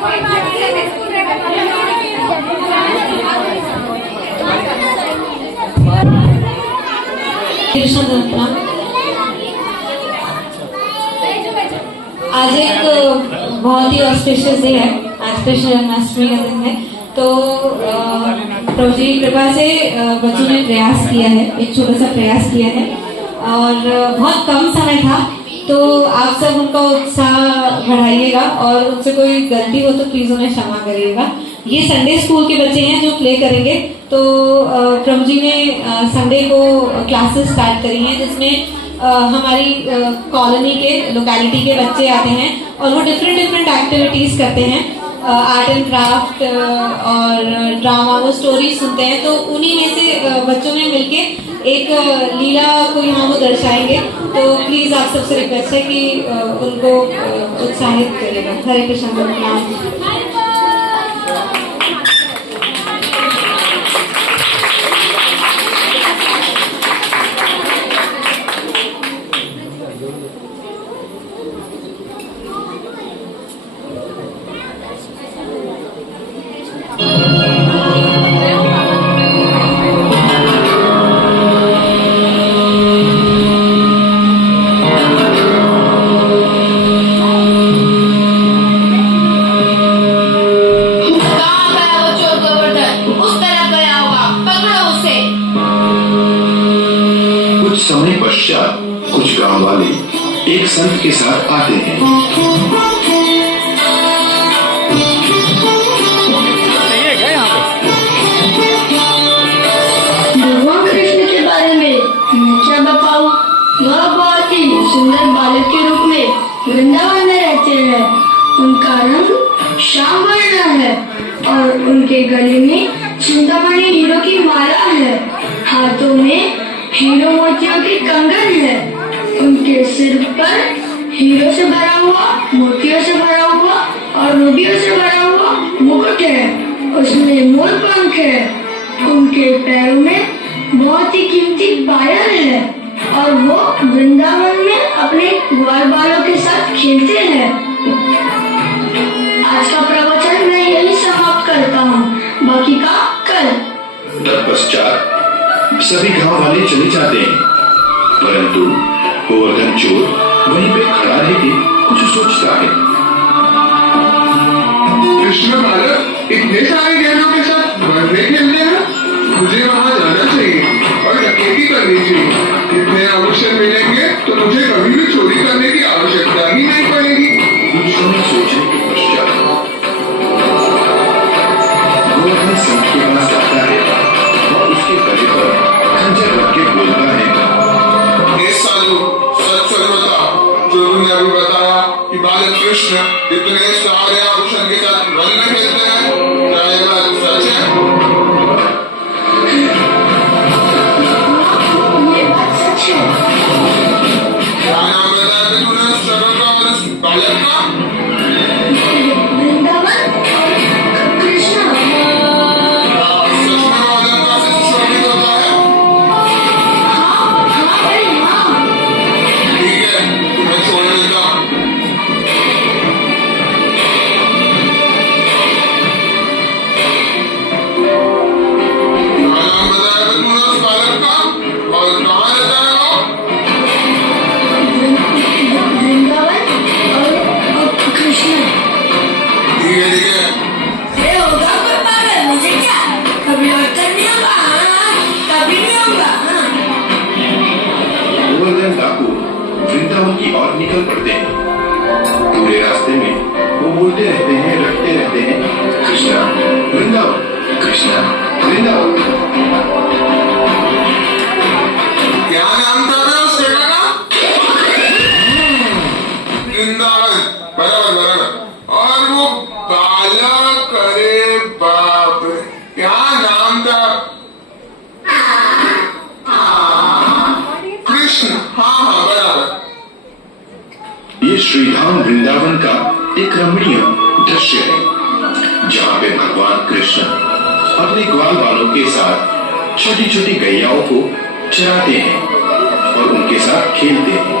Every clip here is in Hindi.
आज एक बहुत ही ऑस्पिशियस डे है, आज कृष्ण जन्माष्टमी का दिन है। तो प्रभु जी की कृपा से बच्चों ने प्रयास किया है, एक छोटा सा प्रयास किया है और बहुत कम समय था, तो आप सब उनका उत्साह बढ़ाइएगा और उनसे कोई गलती हो तो प्लीज उन्हें क्षमा करिएगा। ये संडे स्कूल के बच्चे हैं जो प्ले करेंगे। तो प्रभु जी ने संडे को क्लासेस स्टार्ट करी हैं जिसमें हमारी कॉलोनी के लोकेलिटी के बच्चे आते हैं और वो डिफरेंट एक्टिविटीज करते हैं, आर्ट एंड क्राफ्ट और ड्रामा, वो स्टोरी सुनते हैं। तो उन्हीं में से बच्चों ने मिलके एक लीला को यहाँ वो दर्शाएंगे। तो प्लीज आप सबसे रिक्वेस्ट है कि उनको उत्साहित करिएगा। हरे कृष्ण। समय पश्चात कुछ गांव वाले एक संत के साथ आते हैं। भगवान कृष्ण के बारे में मैं क्या बताऊं? वह बहुत ही सुंदर बालक के रूप में वृंदावन में रहते हैं। उनका रंग श्याम वर्ण है और उनके गले में चिंतामणि हीरो की माला है। हाथों में हीरो मोतियों की कंगन है। उनके सिर पर हीरो से भरा हुआ, मोतियों से भरा हुआ और रूबियों से भरा हुआ मुकुट है। उसमें मोर पंख है। उनके पैरों में बहुत ही कीमती पायल है और वो वृंदावन में अपने ग्वाल बालों के साथ खेलते हैं। आज का प्रवचन मैं यही समाप्त करता हूँ, बाकी का कल। तत्पश्चात सभी गांव वाले चले जाते हैं, परंतु गोवर्धन चोर वहीं पे खड़ा रह के कुछ सोचता है। कृष्ण बालक इतने सारे गहनों के साथ बर्थडे खेलते हैं, मुझे वहाँ जाना चाहिए और डकैती करनी चाहिए। इतने आभूषण मिलेंगे तो मुझे कभी भी चोरी करने की आवश्यकता ही नहीं पड़ेगी। कुछ समय सोचने के पश्चात गोवर्धन संत के पास आता है और उसके गले पर खंजर रख के बोलता है, साधु सच बता, जो तुमने अभी बताया कि बालक कृष्ण इतने सारे आभूषण के साथ रंग में खेलते हैं, क्या ये बात सच है? ये बात सच है। क्या नाम बताया कि तूने उस शरण का और उस बालक का? वृंदावन और कृष्ण। सच में बालक का से सुशोभित होता है? ठीक है, तुम्हें छोड़ देता हूँ। नाम बताया कि तूने उस बालक का और कहाँ रहता है वो? वृंदावन और कृष्ण। ठीक है ठीक है। अरे होगा कोई पागल, मुझे क्या, कभी लौटकर नहीं होगा। कभी नहीं होगा। गोवर्धन डाकू वृंदावन की ओर निकल पड़ते हैं। पूरे रास्ते में वो बोलते रहते हैं, रखते रहते हैं, कृष्णा वृंदावन, कृष्णा वृंदावन। क्या नाम था रे उस जगह का? वृंदावन, बराबर बराबर। और वो बालक, अरे बाप रे, क्या नाम था? कृष्ण, हाँ बराबर। ये श्रीधाम वृंदावन का एक रमणीय दृश्य है, जहाँ पे भगवान कृष्ण अपने ग्वाल बालों के साथ छोटी छोटी गैयाओं को चराते हैं और उनके साथ खेलते हैं।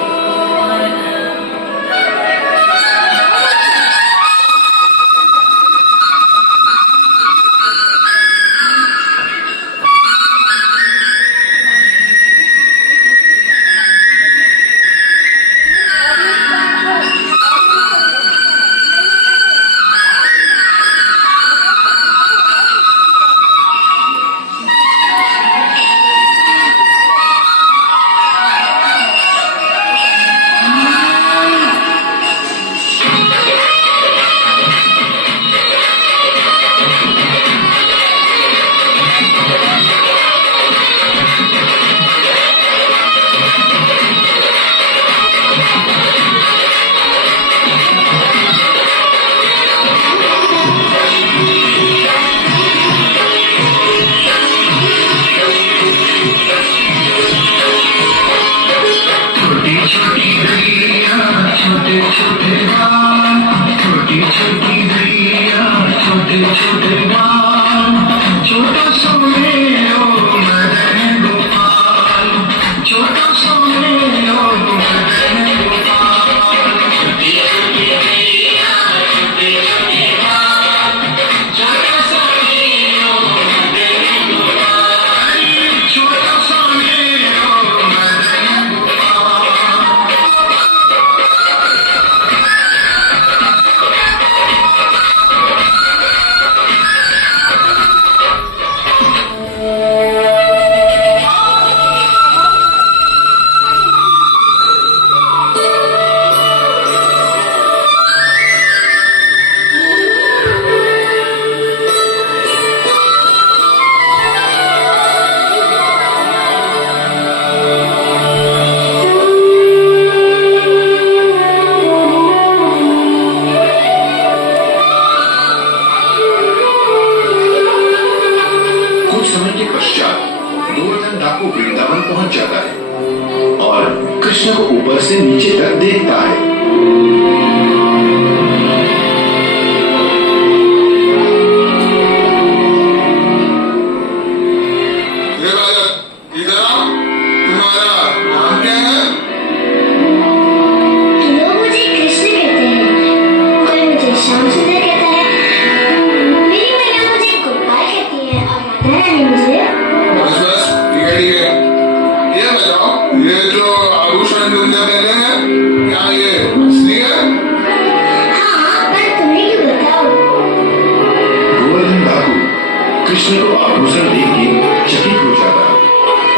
कृष्ण को आभूषण देख के चकित हो जाता है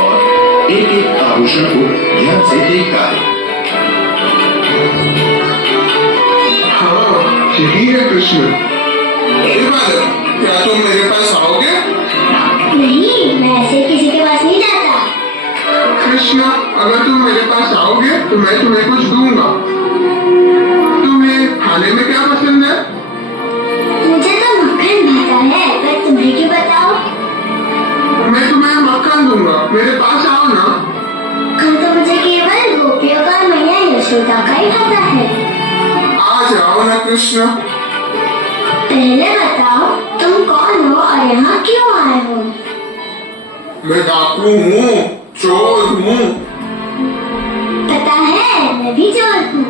और एक एक आभूषण को ध्यान से देखता है। हाँ, यही है कृष्ण। हे बालक, क्या तुम मेरे पास आओगे? नहीं, मैं ऐसे किसी के पास नहीं जाता। कृष्ण, अगर तुम मेरे पास आओगे तो मैं तुम्हें कुछ दूंगा। तुम्हें खाने में क्या पसंद है? मुझे तो मक्खन भाता है, पर तुम्हें क्यों बताओ? मैं तुम्हें मक्खन दूंगा, मेरे पास आओ ना। कल तो मुझे केवल गोपियों का मैया यशोदा का ही भाता है। आ जाओ ना कृष्ण। पहले बताओ, तुम कौन हो और यहाँ क्यों आए हो? मैं डाकू हूँ, चोर हूँ। पता है, मैं भी चोर हूँ।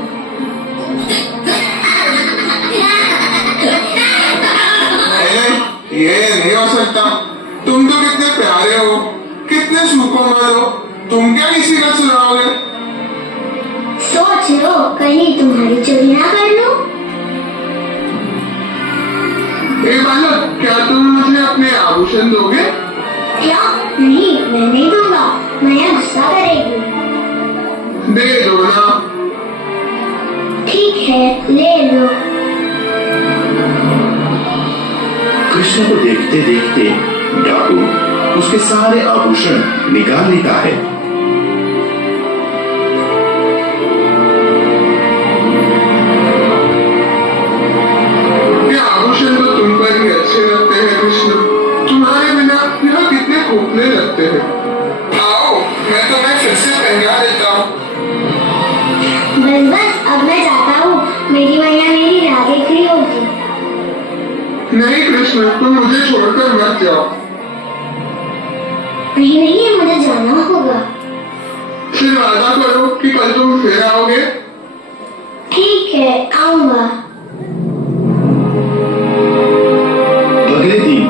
ये नहीं हो सकता। तुम तो कितने प्यारे हो, कितने सुकोमल हो। तुम क्या किसी का सुनाओगे? सोच लो, कहीं तुम्हारी चोरी ना कर लूं। ए बालक, क्या तुम मुझे अपने आभूषण दोगे? क्या? नहीं, मैं नहीं दूंगा। मैया गुस्सा करेगी। दे दो ना। ठीक है, ले लो। कृष्ण को देखते देखते डाकू उसके सारे आभूषण निकाल लेता है। ये आभूषण तो तुम पर ही अच्छे लगते हैं कृष्ण। तुम्हारे बिना यह कितने खोखले लगते हैं। आओ, मैं तुम्हें फिर से पहना देता हूँ। बस बस, अब मैं जाता हूँ। मेरी मैया मेरी राह देख रही होगी। नहीं कृष्ण, तुम मुझे छोड़कर मत जाओ। नहीं नहीं, मुझे जाना होगा। फिर वादा करो कि कल तुम फिर आओगे। ठीक है, आऊंगा। अगले दिन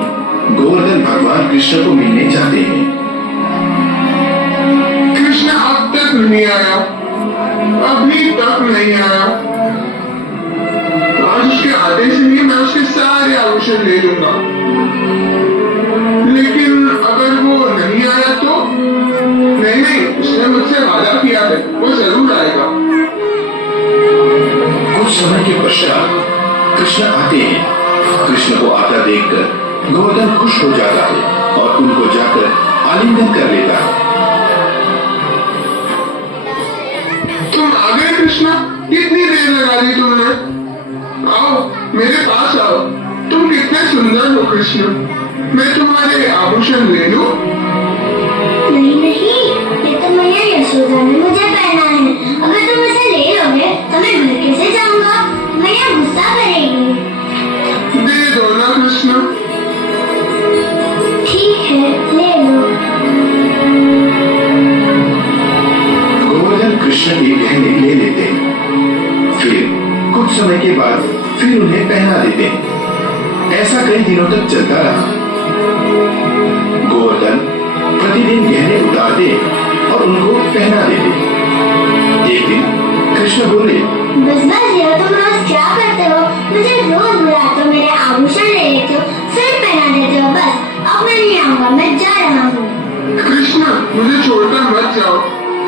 गोवर्धन भगवान कृष्ण को मिलने जाते हैं। कृष्ण अब तक नहीं आया, अभी तक नहीं आया। आज उसके आते से ही मैं उसके सारे आभूषण ले लूंगा। लेकिन अगर वो नहीं आया तो? नहीं, उसने मुझसे वादा किया है, वो जरूर आएगा। कुछ समय के पश्चात कृष्ण आते हैं। कृष्ण को आता देखकर गोवर्धन खुश हो जाता है और उनको जाकर आलिंगन कर लेता है। तुम आ गए कृष्ण, कितनी देर लगा दी तुमने। आओ, मेरे पास आओ। तुम कितने सुंदर हो कृष्ण। मैं तुम्हारे आभूषण ले लूं? नहीं नहीं, ये तो मैया यशोदा ने मुझे पहना है। अगर तुम इसे ले लोगे तो मैं घर कैसे जाऊंगा? मैया गुस्सा करेगी। दे दो ना कृष्ण। ठीक है, ले लो। गोवर्धन कृष्ण के गहने ले लेते हैं। फिर कुछ समय के बाद फिर उन्हें पहना देते हैं। ऐसा कई दिनों तक चलता रहा। गोवर्धन प्रतिदिन गहने उतारते और उनको पहना देते। एक दिन कृष्ण बोले, बस बस, ये तुम रोज क्या करते हो? मुझे रोज बुलाते हो, मेरे आभूषण ले लेते हो, फिर पहना देते हो। बस अब मैं नहीं आऊंगा, मैं जा रहा हूँ। कृष्ण, मुझे छोड़कर मत जाओ।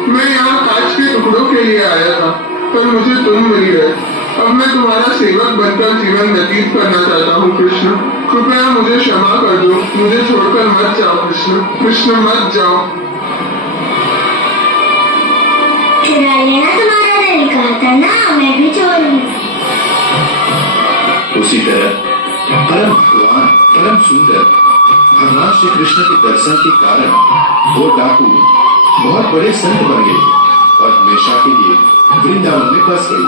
मैं यहाँ कांच के टुकड़ों के लिए आया था, पर मुझे तुम मिल गए। अब मैं तुम्हारा सेवक बनकर जीवन व्यतीत करना चाहता हूँ कृष्ण। कृपया मुझे क्षमा कर दो। मुझे छोड़कर मत जाओ कृष्ण। कृष्ण, मत जाओ। चुरा लेना तुम्हारा दिल, कहा था ना मैं भी चोर हूँ। उसी तरह परम सुंदर भगवान श्री कृष्ण के दर्शन के कारण वो डाकू बहुत बड़े संत बन गए और हमेशा के लिए वृंदावन में बस गए।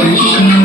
Krishna